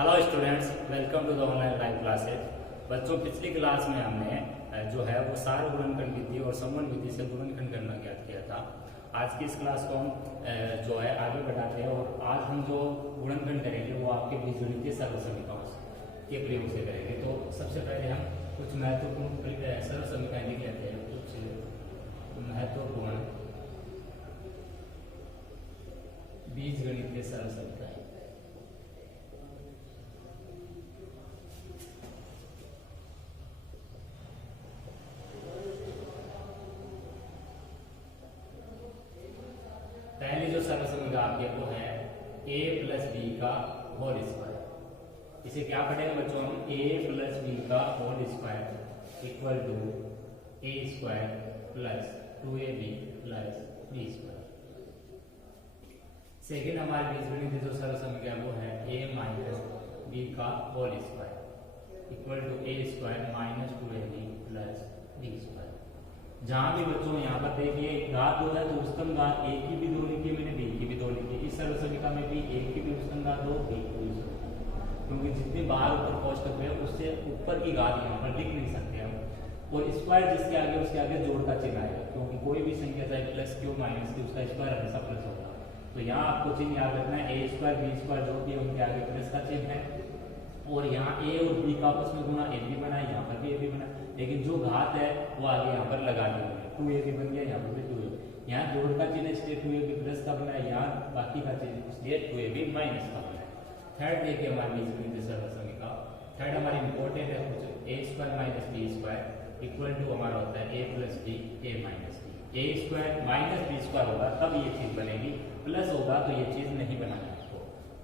Hello students, welcome to the online live classes. बच्चों, पिछली class में हमने जो है वो सार गुणनखंड विधि और समवन विधि से गुणनखंड करना ज्ञात किया था। आज की इस क्लास को हम जो है आगे बढ़ाते हैं और आज हम जो गुणनखंड करेंगे वो आपके बीजगणितीय सरल समीकरणों के प्रयोग से करेंगे। तो सबसे पहले हम कुछ महत्वपूर्ण सरल समीकरण लिख लेते हैं। कुछ महत्वपूर्ण बीजगणितीय सरल समीकरण। पहली जो सरल समीकरण आपके वो है a प्लस बी का होल स्क्वायर। इसे क्या पढ़ेंगे बच्चों हम? a प्लस बी का whole square equal to a square plus 2ab plus b square. Second हमारे बीजगणितीय जो सरल समीकरण वो है a माइनस बी का whole square equal to a square minus 2ab plus b square. जहां भी बच्चों यहाँ पर देखिए घात दो है तो उच्चतम घात a की भी दो लिखी है, मैंने b की भी दो लिखी है। इस सरल समीकरण में भी a की भी उच्चतम घात दो, b की भी उच्चतम घात, क्योंकि जितने बाहर ऊपर कोष्टक है उससे ऊपर की घात यहाँ पर लिख नहीं सकते हम। और स्क्वायर जिसके आगे उसके आगे जोड़ का चिन्ह आएगा, क्योंकि कोई भी संख्या चाहे प्लस की हो माइनस की, उसका स्क्वायर हमेशा प्लस होगा। तो यहाँ आपको चिन्ह याद रखना है, a स्क्वायर b स्क्वायर जो भी है उनके आगे प्लस का चिन्ह है। और यहाँ a और b का आपस में गुणा a भी बना है, यहाँ पर भी a भी बना, लेकिन जो घात है वो आगे यहाँ पर लगा दी है। 2ab बन गया, यहाँ पर भी 2ab। यहाँ जोड़ का चिन्ह इसलिए 2ab प्लस का बना है, यहाँ बाकी का चिन्ह इसलिए 2ab माइनस का बना है। थर्ड देखिए हमारे बीजगणितीय सरल समीकरण। थर्ड हमारी इंपॉर्टेंट है कुछ a square minus b square equal to हमारा होता है a plus b a minus b। a square minus b square होगा तब ये चीज बनेगी, प्लस होगा तो ये चीज नहीं बनानी आपको।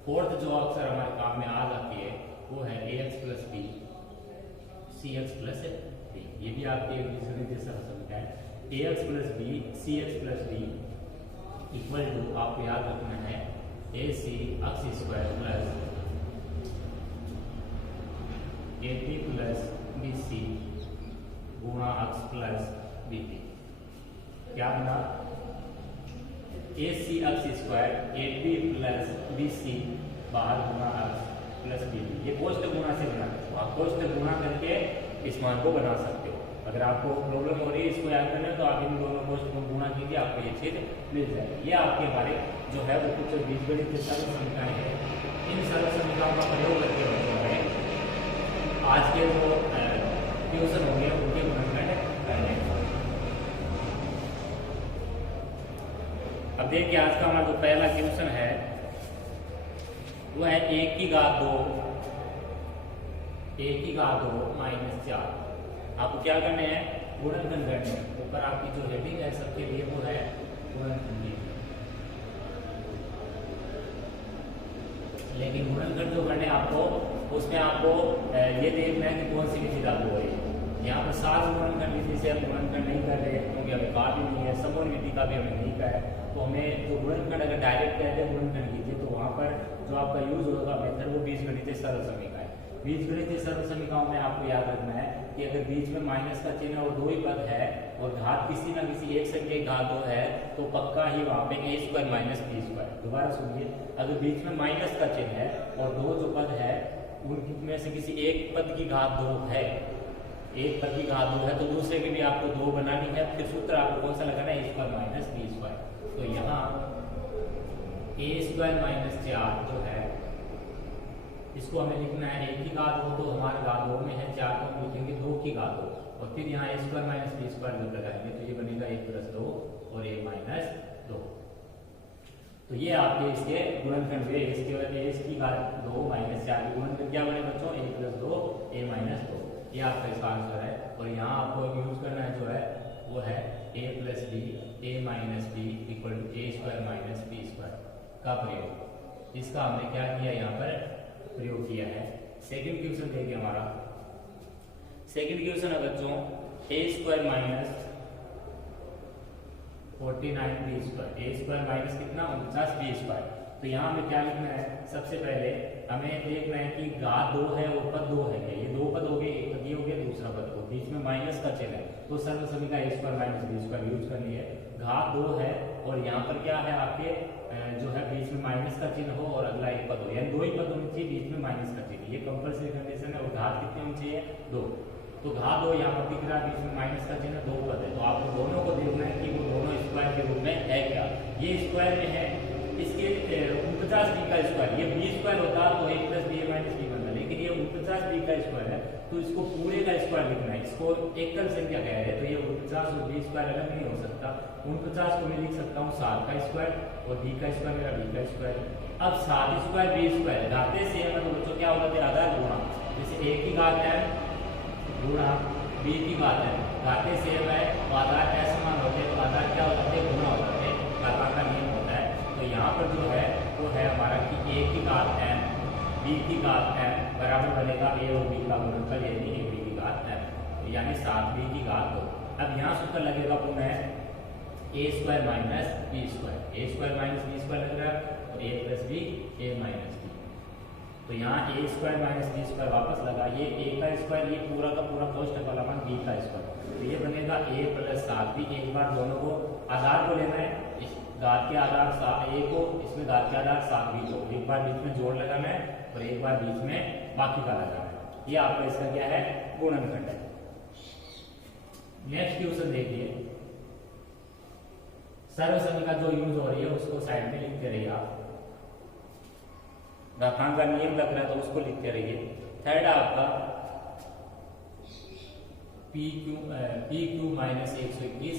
फोर्थ जो अक्सर हमारे काम में आ जाती है वो है ax plus b cx plus b। ये भी आपके बीजगणितीय सरल समीकरण है। ax plus b cx plus d equal to आपको याद रखना है ac अक्ष square plus ab plus bc गुणा अक्ष प्लस bp। क्या बना? ac अक्ष स्क्वायर ab प्लस bc बाहर गुणा अक्ष प्लस bp। ये कोष्टक गुणा से बना, आप कोष्टक गुणा करके इस मान को बना सकते हो। अगर आपको प्रॉब्लम हो रही है इसको याद करना है तो आप इन दोनों कोष्टक को गुणा कीजिए, आपको ये चीज मिल जाएगी। ये आपके हमारे जो है वो कुछ बीजगणितीय सरल समीकरण है। इन सरल समीकरणों का प्रयोग करके बच्चों आज के जो ट्यूशन होंगे उनके गुणनखंड करने। अब देखिए आज का हमारा जो पहला ट्यूशन है वो है 1 की घात 2 माइनस 4। आपको क्या करने हैं? गुणनखंड करने हैं। ऊपर आपकी जो हेडिंग है सबके लिए वो है गुणनखंड। लेकिन गुणनखंड जो करने आपको उसमें आपको ये देखना है कि कौन सी विधि लागू हो रही है। यहाँ पर सात गुणनखंड विधि से हम गुणनखंड नहीं कर रहे क्योंकि हमें कहा भी नहीं है, समवन विधि का भी हमें नहीं कहा है। तो हमें जो गुणनखंड अगर डायरेक्ट कहते हैं गुणनखंड कीजिए तो वहाँ पर जो आपका यूज होगा मेथड वो बीजगणितीय सरल समीकरण है। बीजगणितीय सरल समीकरणों में आपको याद रखना है कि अगर बीच में माइनस का चिन्ह और दो ही पद है और घात किसी ना किसी एक संख्या की घात दो है तो पक्का ही वहाँ पे a square minus b square. दोबारा सुनिए, अगर बीच में माइनस का चिन्ह है और दो जो पद है उनमें से किसी एक पद की घात दो है, एक पद की घात दो है तो दूसरे की भी आपको दो बनानी है। फिर सूत्र आपको कौन सा लगाना है? a square minus b square. तो यहाँ a स्क्वायर माइनस 4 जो है इसको हमें लिखना है, एक की घात हो तो हमारे घात दो में है, 4 को हम लिखेंगे 2 की घात हो और फिर यहाँ a square minus b square जब लगाएंगे तो ये बनेगा 1 प्लस 2 और a माइनस 2। तो ये आपके इसके गुणनखंड हुए। इसके बाद a की घात 2 माइनस 4 की गुणनखंड क्या बने बच्चों? 1 प्लस 2 a माइनस 2। ये आपका इसका आंसर है। और यहाँ आपको यूज करना है जो है वो है a plus b a minus b equal to a square minus b square का प्रयोग। इसका हमने क्या किया यहाँ पर प्रयोग किया है। सेकंड क्वेश्चन देखिए हमारा। सेकंड क्वेश्चन है बच्चों a square minus 49b square. a square minus कितना? 49b square. तो यहाँ हमें क्या लिखना है, सबसे पहले हमें देखना है कि घात 2 है और पद 2 है क्या। ये दो पद हो गए, एक पद ये हो गया, दूसरा पद हो, बीच में माइनस का चिन्ह है, तो सर्व सभी का a square minus b square use करनी है। घात 2 है और यहाँ पर क्या है आपके जो है बीच में माइनस का चिन्ह हो और अगला एक पद हो, यानी दो ही पद होने चाहिए, बीच में माइनस का चिन्ह, ये कंपल्सरी कंडीशन है। और घात कितने होनी चाहिए, 2। तो घात 2 यहाँ पर दिख रहा है, बीच में माइनस का चिन्ह, दो पद है, तो आपको दोनों को देखना है कि वो दोनों स्क्वायर के रूप में है क्या। ये स्क्वायर में है, इसके 49b का स्क्वायर, ये b स्क्वायर होता तो a plus b minus b बनता, लेकिन ये 49b का स्क्वायर है, तो इसको पूरे का स्क्वायर लिखना है। इसको एकल संख्या कह रहे हैं, तो ये 49 और b स्क्वायर अलग नहीं हो सकता। 49 को मैं लिख सकता हूँ 7 का स्क्वायर और b का स्क्वायर मेरा b का स्क्वायर। अब 7 स्क्वायर b स्क्वायर घाते से मतलब बच्चों क्या होता है, आधार गुणा, जैसे a की घात है गुणा b की घात है, घाते से है तो आधार असमान होते हैं, तो आधार क्या होता है, गुणा होता है, घातांक का नियम होता है। तो यहाँ पर जो है वो है हमारा कि a की घात m b की घात m बराबर बनेगा a और b का गुणनफल, यानी a b की घात m, तो यानी 7b की घात 2। अब यहाँ सूत्र लगेगा पुनः a square minus b square, a square minus b square लग रहा है, और a plus b a minus b, तो यहाँ a square minus b square वापस लगा, ये a का स्क्वायर, ये पूरा का पूरा कोष्ठक वाला मान b का स्क्वायर, तो ये बनेगा a प्लस 7b। एक बार दोनों को आधार को लेना है, इस घात के आधार a को, इसमें घात के आधार 7b को, एक बार बीच में जोड़ लगाना है और एक बार बीच में बाकी का लगाना है। ये आपका इसका क्या है, गुणनखंड है। नेक्स्ट क्वेश्चन देखिए, सर्व समीकरण का जो यूज हो रही है उसको साइड में लिखते रहिए आप, घातांक का नियम लग रहा है तो उसको लिखते रहिए। थर्ड आपका पी क्यू माइनस 121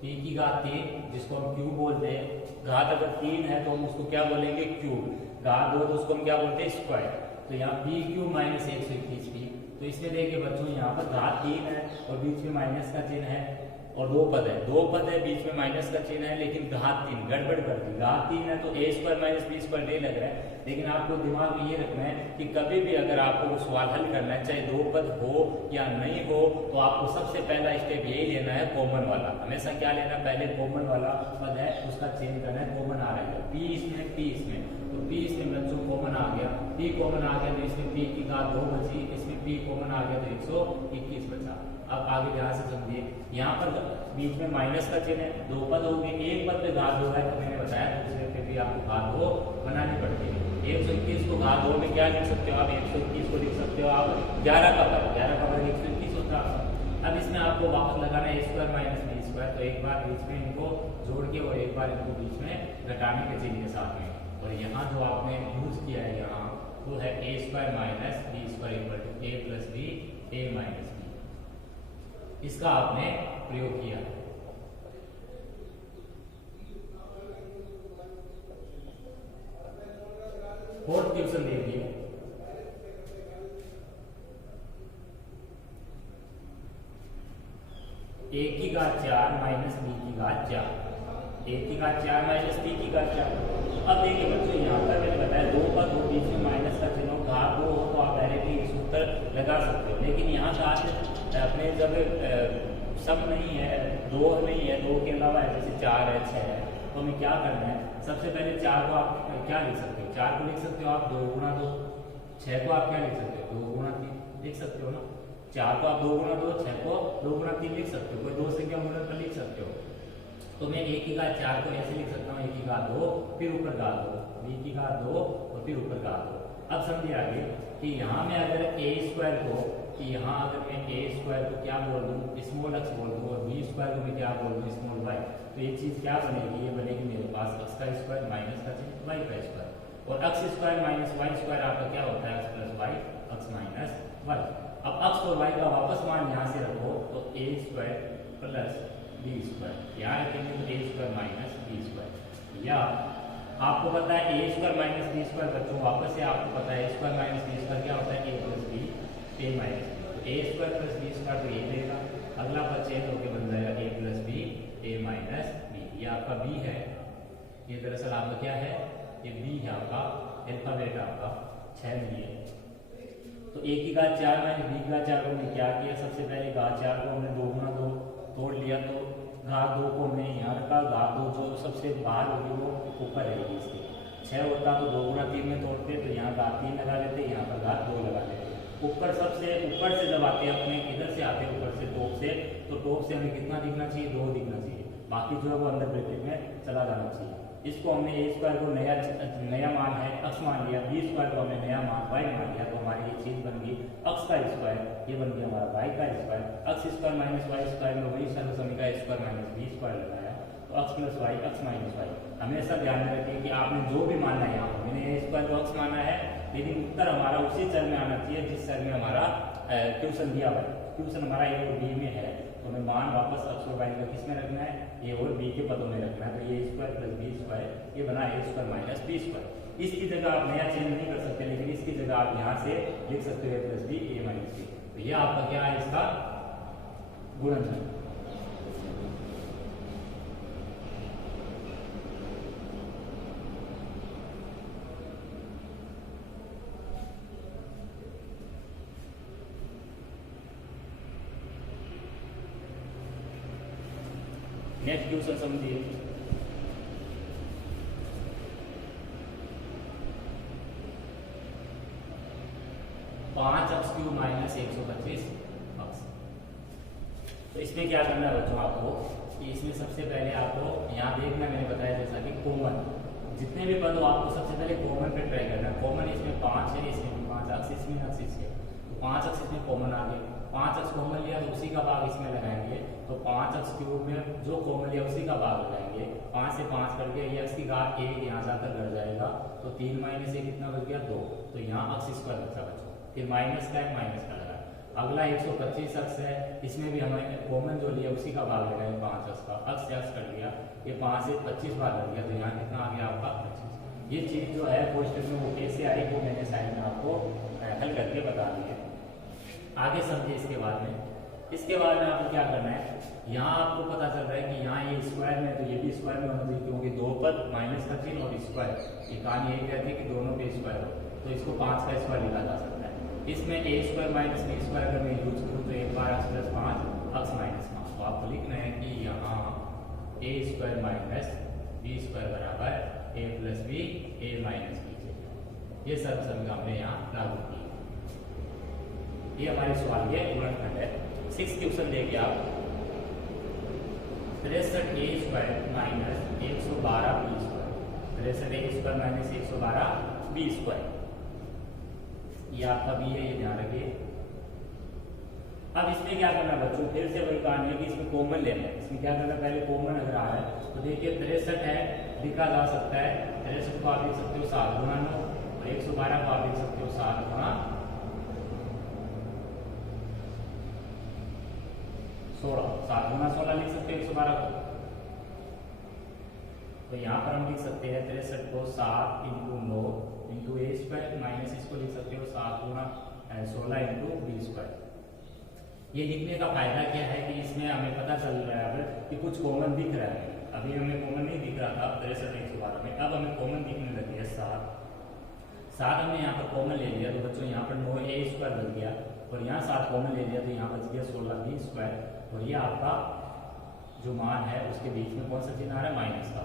पी की घात 3, जिसको हम क्यू बोलते हैं। घात अगर 3 है तो हम उसको क्या बोलेंगे, क्यूब। घात 2 तो उसको हम क्या बोलते हैं, स्क्वायर। तो यहाँ पी क्यू माइनस 121 पी, तो इसमें देखिए बच्चों यहाँ पर घात 3 है और बीच में माइनस का चिन्ह है, और दो पद है, बीच में माइनस का चिन्ह है, लेकिन घात 3 गड़बड़ कर दी। घात 3 है तो a square minus b square नहीं लग रहा है, लेकिन आपको दिमाग में ये रखना है कि कभी भी अगर आपको वो सवाल हल करना है, चाहे दो पद हो या नहीं हो, तो आपको सबसे पहला स्टेप यही लेना है, कॉमन वाला। हमेशा क्या लेना, पहले कॉमन वाला पद है उसका चेंज करना है, कॉमन आ रहा है p इसमें, तो p इसमें बच्चों कॉमन आ गया, p कॉमन आ गया तो इसमें p की घात 2 बची, इसमें p कॉमन आ गया तो 121 बचा। अब आगे ध्यान से समझिए, यहाँ पर बीच में माइनस का चिन्ह है, दो पद हो गए, एक पद पे घात 2 है, तो मैंने बताया दूसरे पे भी आपको घात 2 बनानी पड़ती है। 121 को घात 2 में क्या लिख सकते हो आप, 121 को लिख सकते हो आप 11 का पद 121 होता है। अब इसमें आपको वापस लगाना है a square minus b square, तो एक बार बीच में इनको जोड़ के और एक बार इनको बीच में घटाने के चिन्ह के साथ में, और यहाँ जो आपने यूज किया है यहाँ वो है a square minus b square equal to a plus b a minus b, इसका आपने प्रयोग किया। फोर्थ क्वेश्चन देखिए, a की घात 4 माइनस b की घात 4, a की घात 4 माइनस b की घात 4। अब देखिए बच्चों यहाँ पर मैंने बताया दो पद हो, बीच में माइनस का चिन्ह, घात 2 हो तो आप डायरेक्टली सूत्र लगा सकते हो, लेकिन यहाँ घात अपने जब सब नहीं है, 2 नहीं है, 2 के अलावा है, जैसे 4 है 6 है, तो हमें क्या करना है, सबसे पहले 4 को आप क्या लिख सकते हो, 4 को लिख सकते हो आप 2 गुणा 2, 6 को आप क्या लिख सकते हो 2 गुणा 3 लिख सकते हो ना, 4 को आप 2 गुणा 2, 6 को 2 गुणा 3 लिख सकते हो, कोई दो संख्या गुणनफल लिख सकते हो। तो मैं a की घात 4 को ऐसे लिख सकता हूँ, a की घात 2 फिर ऊपर घात 2, b की घात 2 और फिर ऊपर घात 2। अब समझिए आगे कि यहाँ में अगर a स्क्वायर को, कि यहाँ अगर मैं a स्क्वायर को क्या बोल दूँ, स्मॉल x बोल दूँ, और b स्क्वायर को मैं क्या बोल दूँ, स्मॉल y, तो ये चीज़ क्या बनेगी, ये बनेगी मेरे पास x का स्क्वायर माइनस का चिन्ह y का स्क्वायर, और x square minus y square आपका क्या होता है, x plus y, x minus y। अब x और y का वापस मान यहाँ से रखो तो a square plus b square, यहाँ रखेंगे तो a square minus b square, या आपको पता है a square minus b square, बच्चों वापस से आपको पता है a square minus b square क्या होता है, a plus b a minus b, a square plus b square तो ये देगा, अगला पद चेंज होकर बन जाएगा a plus b a minus b, ये आपका b है, ये दरअसल आपका क्या है, ये b है आपका, अल्फाबेट आपका 6 नहीं है। तो a की घात 4 माइनस b की घात 4 को हमने क्या किया, सबसे पहले घात 4 को हमने 2 गुणा 2 तोड़ लिया, तो घात 2 को हमने यहाँ रखा, घात 2 जो सबसे बाहर होगी वो ऊपर रहेगी इसकी, 6 होता तो 2 गुना 3 में तोड़ते, तो यहाँ घात 3 लगा लेते, यहाँ पर घात 2 लगा लेते। ऊपर ऊपर से जब आते हैं अपने इधर से आते हैं ऊपर से टॉप से, तो टॉप से हमें कितना दिखना चाहिए, 2 दिखना चाहिए, बाकी जो है वो अंदर ब्रैकेट में चला जाना चाहिए। इसको हमने ए स्क्वायर को नया मान है x मान लिया, बी स्क्वायर को हमने नया मान y मान लिया, तो हमारी ये चीज बन गई x का स्क्वायर, ये बन गया हमारा y का square. x square minus y square में वही सर्व समीकरण a square minus b square लगाया, तो x plus y x minus y। हमेशा ध्यान में रखिए कि आपने जो भी मानना है, यहाँ पर मैंने a स्क्वायर को x माना है, लेकिन उत्तर हमारा उसी चर में आना चाहिए जिस चर में हमारा क्वेश्चन दिया हुआ है। क्वेश्चन हमारा ए और बी में है, तो हमें मान वापस x और y का किस में रखना है, ए और बी के पदों में रखना है। तो ये स्क्वायर प्लस बी स्क्वायर, ये बना ए स्क्वायर माइनस बी स्क्वायर। इसकी जगह आप नया चेंज नहीं कर सकते, लेकिन इसकी जगह आप यहाँ से लिख सकते हो ए plus B A minus B. तो ये आपका क्या है, इसका गुणनफल। नेक्स्ट क्वेश्चन समझिए। पांच x क्यूब माइनस 125 x। तो इसमें क्या करना है बच्चों आपको, कि इसमें सबसे पहले आपको यहाँ देखना, मैंने बताया जैसा कि कॉमन जितने भी पद हो आपको सबसे पहले कॉमन पे ट्राई करना है। कॉमन इसमें 5 है, इसमें भी 5 x, इसमें x है, तो 5 x इसमें कॉमन आ गया। 5 x कॉमन लिया तो उसी का भाग इसमें लगाएंगे, तो 5 x क्यूब में जो कॉमन लिया उसी का भाग लगाएंगे। 5 से 5 करके ये x की घात 1 यहाँ जाकर घट जाएगा, तो 3 माइनस 1 कितना बच गया 2, तो यहाँ x स्क्वायर बचा बच्चों। फिर माइनस का है, माइनस का लगा। अगला 125 x है, इसमें भी हमें कॉमन जो लिया उसी का भाग लगाएंगे 5 x का, x से x कट गया, ये 5 से 25 भाग लग गया, तो यहाँ कितना आ गया आपका 25। ये चीज जो है क्वेश्चन में वो कैसे आई वो मैंने साइड में आपको हल करके बता दी है। आगे समझिए इसके बाद में आपको क्या करना है, यहाँ आपको पता चल रहा है कि यहाँ ये स्क्वायर में, तो ये भी स्क्वायर में होना चाहिए, क्योंकि दो पद माइनस का चिन्ह और स्क्वायर, ये कहानी यही कहती है कि दोनों पे स्क्वायर हो, तो इसको 5 का स्क्वायर लिखा जा सकता है। इसमें ए स्क्वायर माइनस बी स्क्वायर अगर मैं यूज करूँ तो 1 बार x प्लस 5 x माइनस 5, तो आपको लिखना है कि यहाँ ए स्क्वायर माइनस बी स्क्वायर बराबर ए plus B A minus B. ये सब समीकरण हमने यहाँ लागू की। ये हमारे सवाल के गुणनखंड है। 6 क्वेश्चन देखिए आप, 63 ए स्क्वायर माइनस 112 बी स्क्वायर, 63 ए स्क्वायर माइनस 112 बी स्क्वायर, ये आपका बी है, ये ध्यान रखिए। अब इसमें क्या करना बच्चों, फिर से वही कहानी है कि इसमें कॉमन लेना है। इसमें क्या करना, पहले कॉमन अगर आ रहा है तो देखिए 63 है, लिखा जा सकता है 63 को आप लिख सकते हो 7 गुना 9, और 112 को आप लिख सकते हो 7 गुना 16, 7 गुना 16 लिख सकते हो 112 को। तो यहाँ पर हम लिख सकते हैं 63 को 7 इंटू 9 इंटू ए स्क्वायर, माइनस इसको लिख सकते हो 7 गुना 16 इंटू बी स्क्वायर। ये लिखने का फायदा क्या है कि इसमें हमें पता चल रहा है कि कुछ कॉमन दिख रहा है। अभी हमें कॉमन नहीं दिख रहा था 63 112 में, अब हमें कॉमन दिखने लगी है 7 हमने यहाँ पर कॉमन ले लिया, तो बच्चों यहाँ पर 9 ए स्क्वायर बच गया, और यहाँ 7 कॉमन ले लिया तो यहाँ बच गया 16 बी स्क्वायर, और ये आपका जो मान है उसके बीच में कौन सा चिन्ह आ रहा है, माइनस का।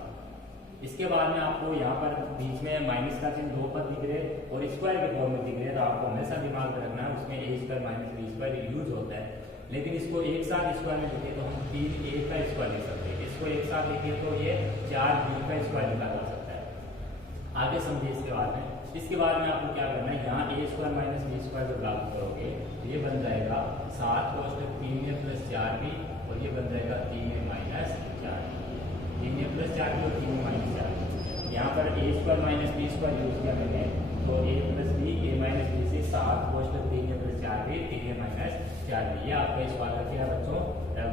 इसके बाद में आपको यहाँ पर बीच में माइनस का चिन्ह 2 पद दिख रहे और स्क्वायर के फॉर्म में दिख रहे, तो आपको हमेशा दिमाग में रखना है उसमें A square minus B square use होता है। लेकिन इसको एक साथ स्क्वायर में लिखे तो हम 3 ए का स्क्वायर लिख सकते हैं, इसको एक साथ लिखे तो ये 4 बी का स्क्वायर लिखा जा सकता है। आगे समझिए इसके बाद में आपको क्या करना है, यहाँ ए स्क्वायर माइनस बी स्क्वायर जब लागू करोगे तो ये बन जाएगा 7 कोष्टक 3a प्लस 4b, और ये बन जाएगा 3a minus 4b, 3a plus 4b और 3a माइनस 4b। यहाँ पर A square minus B square use किया मैंने, तो a plus B A minus B से 7 कोष्टक 3a plus 4b 3a minus 4b। ये आपका इस बात रखिए बच्चों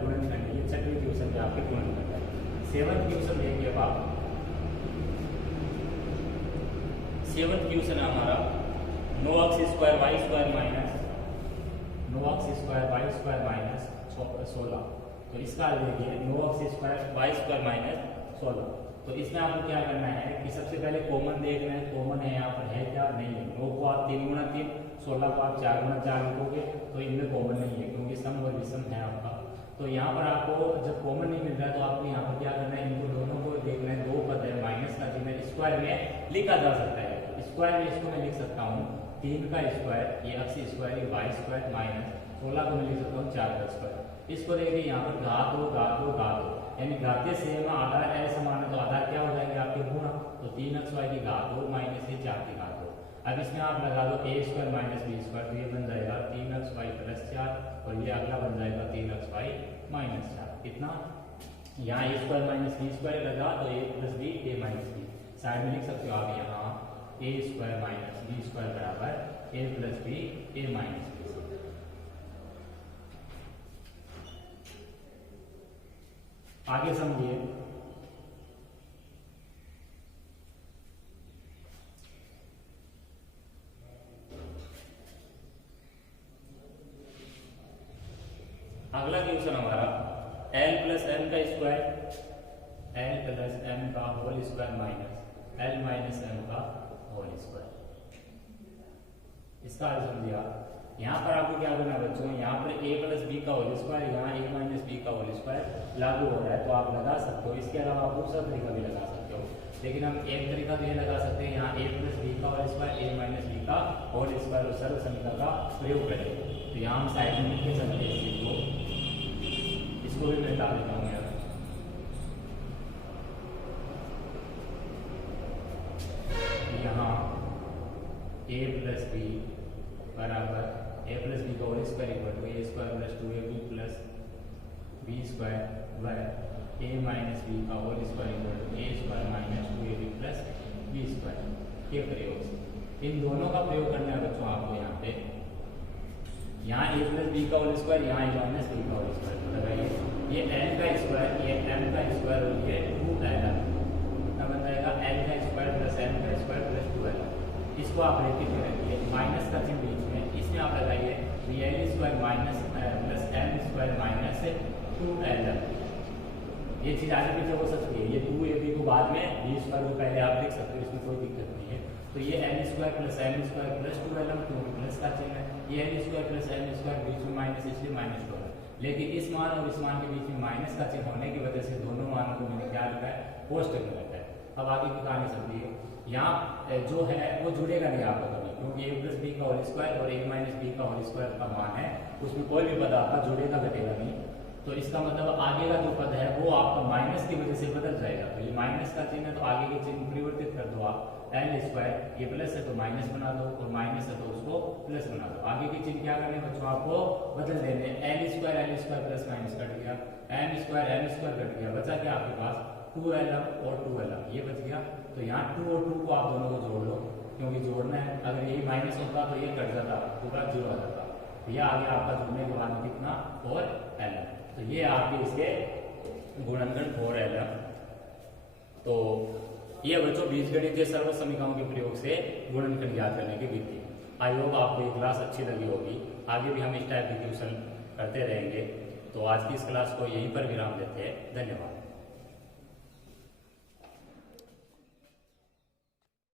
गुणनखंड, ये 6वें क्वेश्चन में आपके गुणनखंड है। 7वां क्वेश्चन देखिए अब आप, 7वां क्वेश्चन है हमारा 9x square Y square minus 9x square Y square minus 16। तो इसका देखिए 9x square Y square minus 16। तो इसमें आपको क्या करना है कि सबसे पहले कॉमन देखना है, कॉमन है यहाँ पर है क्या, नहीं है। 9 को आप 3 गुना 3, 16 को आप 4 गुना 4 लिखोगे तो इनमें कॉमन नहीं है, क्योंकि सम और विषम है आपका। तो यहाँ पर आपको जब कॉमन नहीं मिल रहा है तो आपको यहाँ पर क्या करना है, इनको दोनों को देखना है, दो पद है, माइनस का चिन्ह स्क्वायर में लिखा जा सकता है। स्क्वायर में इसको मैं लिख सकता हूँ 3 का स्क्वायर, ये x स्क्वायर, ये y स्क्वायर माइनस 16 को मैं लिख सकता हूँ 4 का स्क्वायर। इसको देखिए यहाँ पर घात हो, यानी घातीय सेम आधार है समान है, तो आधार क्या हो जाएंगे आपके गुणा, तो 3xy की घात हो माइनस ये 4 की घात हो। अब इसमें आप लगा दो a square minus b square, तो ये बन जाएगा 3xy प्लस 4 और ये अगला बन जाएगा 3xy माइनस 4। कितना, यहाँ a square minus b square लगा तो a plus b a minus b, side में लिख सकते हो आप यहाँ a square minus b square बराबर a plus b a minus b। आगे समझिए, अगला क्वेश्चन हमारा l प्लस m का स्क्वायर, l प्लस m का whole square minus l minus m का होल स्क्वायर। इसका हल समझिए आप। यहाँ पर आपको क्या करना है बच्चों, यहाँ पर a प्लस b का होल स्क्वायर, यहाँ a माइनस b का होल स्क्वायर लागू हो रहा है तो आप लगा सकते हो। इसके अलावा आप दूसरा तरीका भी लगा सकते हो, लेकिन हम एक तरीका तो ये लगा सकते हैं, यहाँ a प्लस b का whole square, a minus b का होल स्क्वायर और सर्व समीकरण का प्रयोग करेंगे। तो यहाँ हम साइड में लिख के चलते हैं इस चीज को, इसको भी मैं डाल देता हूँ यार। यहाँ a प्लस b बराबर a प्लस बी का whole square equal to a square plus 2ab plus b square by a minus b का whole square equal to a square minus 2ab plus b square के प्रयोग से। इन दोनों का प्रयोग करना है बच्चों आपको यहाँ पे, यहाँ a प्लस b का होल स्क्वायर, यहाँ a माइनस b का होल स्क्वायर, तो लगाइए ये n का स्क्वायर, ये m का स्क्वायर और ये 2l का बन जाएगा l का स्क्वायर प्लस m का स्क्वायर प्लस 2l। इसको आप ब्रैकेट में रखिए, माइनस का चिन्ह बीच में, इसमें आप लगाइए l square minus plus m square minus 2l। ये चीज आगे पीछे हो सकती है, ये 2ab को बाद में b स्क्वायर को पहले आप लिख सकते हो, इसमें कोई दिक्कत नहीं है। तो ये n square plus m square plus 2l, क्योंकि प्लस का चिन्ह है, ये n square plus m square बीच में माइनस, इसलिए माइनस 2l। लेकिन इस मान और इस मान के बीच में माइनस का चिन्ह होने की वजह से दोनों मानों को मैंने क्या रखा है, कोष्टक में रखा है। अब आगे की कहानी समझिए, यहाँ जो है वो जुड़ेगा नहीं आपका कभी, क्योंकि a प्लस b का होल स्क्वायर और a माइनस b का होल स्क्वायर का मान है, उसमें कोई भी पद आपका जुड़ेगा घटेगा नहीं। तो इसका मतलब आगे का जो पद है वो आपका माइनस की वजह से बदल जाएगा। तो ये माइनस का चिन्ह है तो आगे के चिन्ह परिवर्तित कर दो आप, l स्क्वायर, ये प्लस है तो माइनस बना दो और माइनस है तो उसको प्लस बना दो। आगे के चिन्ह क्या करने बच्चों, आपको बदल देने, l square plus minus cut गया, m स्क्वायर कट गया, बचा क्या आपके पास 2lm और 2lm, ये बच गया। तो यहाँ 2 और 2 को आप दोनों को जोड़ लो, क्योंकि जोड़ना है, अगर ये माइनस होता तो ये कट जाता, पूरा 0 आ जाता। ये आगे आपका जुड़ने के बाद कितना 4lm, तो ये आपके इसके गुणनखंड 4lm। तो ये बच्चों बीजगणितीय सर्व समीकरणों के प्रयोग से गुणनखंड ज्ञात करने की विधि। आई होप आपको ये क्लास अच्छी लगी होगी, आगे भी हम इस टाइप के क्वेश्चन करते रहेंगे। तो आज की इस क्लास को यहीं पर विराम देते हैं। धन्यवाद।